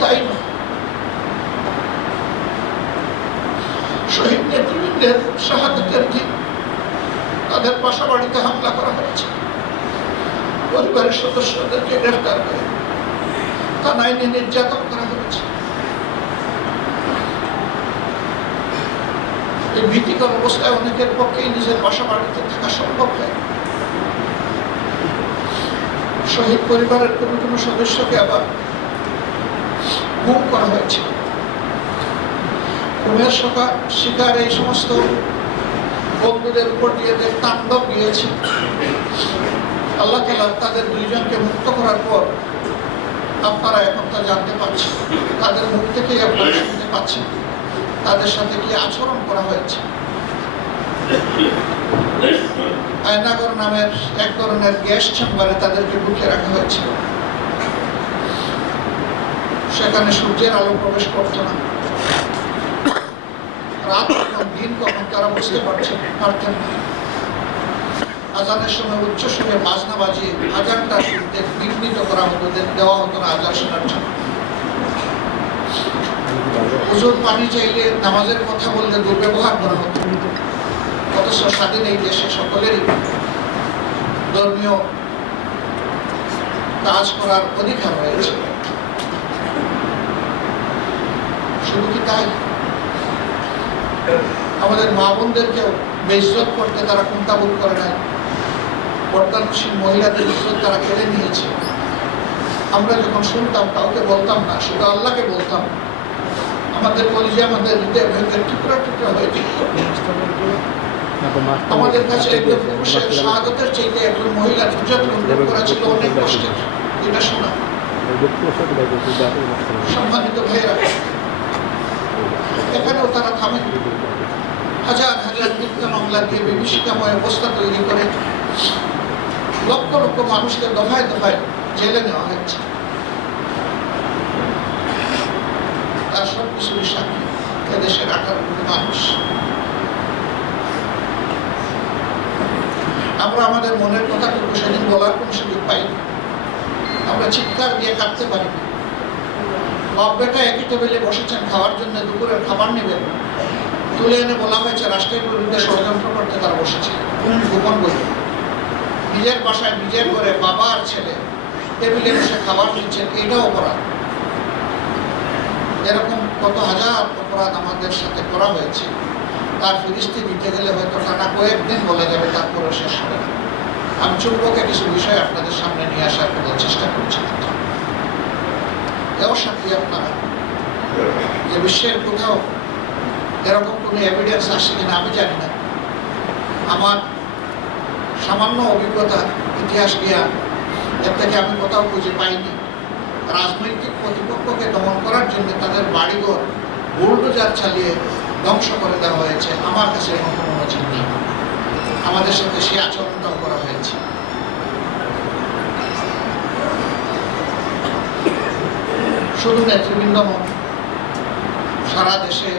তাই নয় শহীদ নেতৃবৃন্দের তাদের বাসা বাড়িতে হামলা করা হয়েছে। পরিবারের সদস্যদেরকে গ্রেফতার করে আইনে নির্যাতন করা হয়েছে। এই ভীতিকর অবস্থায় অনেকের পক্ষেই নিজের বাসা বাড়িতে থাকা সম্ভব হয়। শহীদ পরিবারের কোনো কোনো সদস্যকে আবার গুম করা হয়েছে। সকা শিকার এই সমস্ত বন্ধুদের উপর দিয়ে যে তাণ্ডব গিয়েছে, আল্লাহ তালা তাদের দুইজনকে মুক্ত করার পর আপনারা এখন তা জানতে পারছেন, তাদের মুখ থেকেই আপনারা শুনতে পাচ্ছেন, তাদের সাথে কি আচরণ করা হয়েছে। আয়নাগর নামের এক ধরনের গ্যাস চেম্বারে তাদেরকে ঢুকিয়ে রাখা হয়েছিল সেখানে সূর্যের আলো প্রবেশ করতো না। রাত দিন কখন তারা বুঝতে পারছেন পারতেন না। আজানের সময় উচ্চ সুরে বাজনা বাজিয়ে আজানটা শুনতে বিঘ্নিত করা হতো দেওয়া হতো না আজান শোনার জন্য। হুজুর পানি চাইলে নামাজের কথা বললে দুর্ব্যবহার করা হতো। অথচ স্বাধীন এই দেশে সকলেরই ধর্মীয় কাজ করার অধিকার রয়েছে। শুধু কি তাই আমাদের মা বোনদেরকেও বেইজ্জত করতে তারা কুন্তাবোধ করে নাই। বর্তমানশীল মহিলাদের ইজ্জত তারা কেড়ে নিয়েছে। আমরা যখন শুনতাম, কাউকে বলতাম না শুধু আল্লাহকে বলতাম। আমাদের কলিজে, আমাদের হৃদয় ভেঙে টুকরা টুকরা হয়ে আমাদের কাছে একজন পুরুষের স্বাগতের চাইতে একজন মহিলা নির্যাতন করা ছিল অনেক কষ্টের। এটা শোনা। সম্মানিত ভাইয়েরা এখানেও তারা থামে। হাজার হাজার মিথ্যা মামলা দিয়ে বিভীষিকাময় অবস্থা তৈরি করে লক্ষ লক্ষ মানুষকে দফায় দফায় জেলে নেওয়া হয়েছে। তার সব কিছুরই সাক্ষী এদেশের আঠারো মানুষ। আমরা আমাদের মনের কথাটুকু সেদিন বলার কোনো সুযোগ পাইনি। আমরা চিৎকার দিয়ে কাটতে পারি বাপ বেটা একই টেবিলে বসেছেন, খাওয়ার জন্য দুপুরের খাবার নেবেন। তুলে এনে বলা হয়েছে, রাষ্ট্রের বিরুদ্ধে ষড়যন্ত্র করতে তারা বসেছে। গোপন বই। নিজের বাসায় নিজের ঘরে বাবা আর ছেলে। টেবিলে বসে খাবার নিচ্ছেন এইটাও অপরাধ। এরকম কত হাজার অপরাধ আমাদের সাথে করা হয়েছে। তার ফিরিস্তি দিতে গেলে হয়তো টানা কয়েকদিন বলা যাবে তারপরে শেষ হবে না। আমি চুম্বকে কিছু বিষয় আপনাদের সামনে নিয়ে আসার চেষ্টা করছি। এও সাক্ষী আপনারা। যে বিশ্বের কোথাও এরকম কোনো এভিডেন্স আসছে কিনা আমি জানি না। আমার সামান্য অভিজ্ঞতা ইতিহাস জ্ঞান এর থেকে আমি কোথাও খুঁজে পাইনি। রাজনৈতিক প্রতিপক্ষকে দমন করার জন্য তাদের বাড়িঘর, বুলডোজার চালিয়ে ধ্বংস করে দেওয়া হয়েছে। আমার কাছে এমন কোনো নজির নেই। আমাদের সাথে সে আচরণটাও করা হয়েছে। শুধু নেতৃবৃন্দ সারা দেশে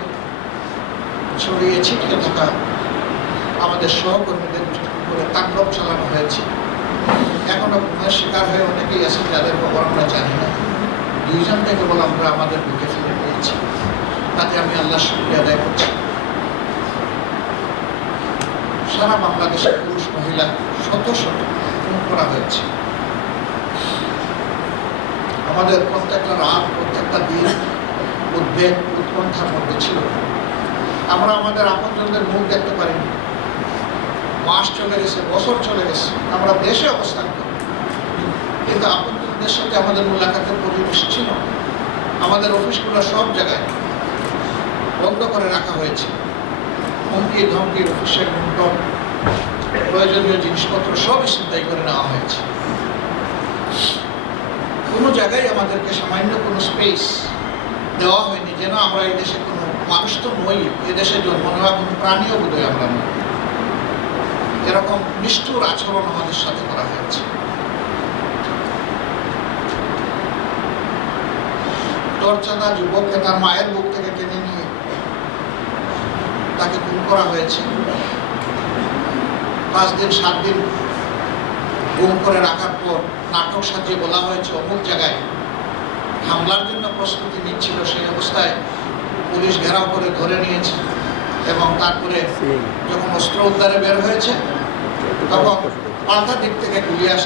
ছড়িয়ে ছিটিয়ে থাকা আমাদের সহকর্মীদের উপরে তাণ্ডব চালানো হয়েছে। এখনও গুণের শিকার হয়ে অনেকেই আছে যাদের খবর আমরা জানি না। দুইজনকে কেবল আমরা আমাদের বুকে ফিরে পেয়েছি। তাতে আমি আল্লাহ শুক্রিয়া আদায় করছি। সারা বাংলাদেশের পুরুষ মহিলা শত শত করা হয়েছে। আমাদের প্রত্যেকটা রাত, প্রত্যেকটা দিন উদ্বেগ, উৎকণ্ঠার মধ্যে ছিল আমরা আমাদের আপনজনদের মুখ দেখতে পারিনি। মাস চলে গেছে, বছর চলে গেছে, আমরা দেশে অবস্থান করি। কিন্তু আপনজনদের সাথে আমাদের মোলাকাতের পরিবেশ ছিল আমাদের অফিসগুলো সব জায়গায় বন্ধ করে রাখা হয়েছে। হুমকি, ধমকি, অফিসের লুণ্ঠন প্রয়োজনীয় জিনিসপত্র সবই চিন্তাই করে নেওয়া হয়েছে। কোনো জায়গায় আমাদেরকে সামান্য কোনো স্পেস দেওয়া হয়নি যেন আমরা এই দেশে কোনো মানুষ তো নই এদেশে জন্ম নেওয়া কোনো প্রাণীও বোধহয় আমরা নই। এরকম নিষ্ঠুর আচরণ আমাদের সাথে করা হয়েছে। দরচাঁদা যুবককে তার মায়ের বুক থেকে টেনে নিয়ে তাকে খুন করা হয়েছে। পাঁচ দিন, সাত দিন গুম করে রাখার পর নাটক সাজিয়ে বলা হয়েছে অমুক জায়গায় হামলার জন্য প্রস্তুতি নিচ্ছিল সেই অবস্থায় পুলিশ ঘেরাও করে ধরে নিয়েছে এবং তারপরে যখন অস্ত্র উদ্ধারে বের হয়েছে তখন পাল্টা দিক থেকে গুলি আসে।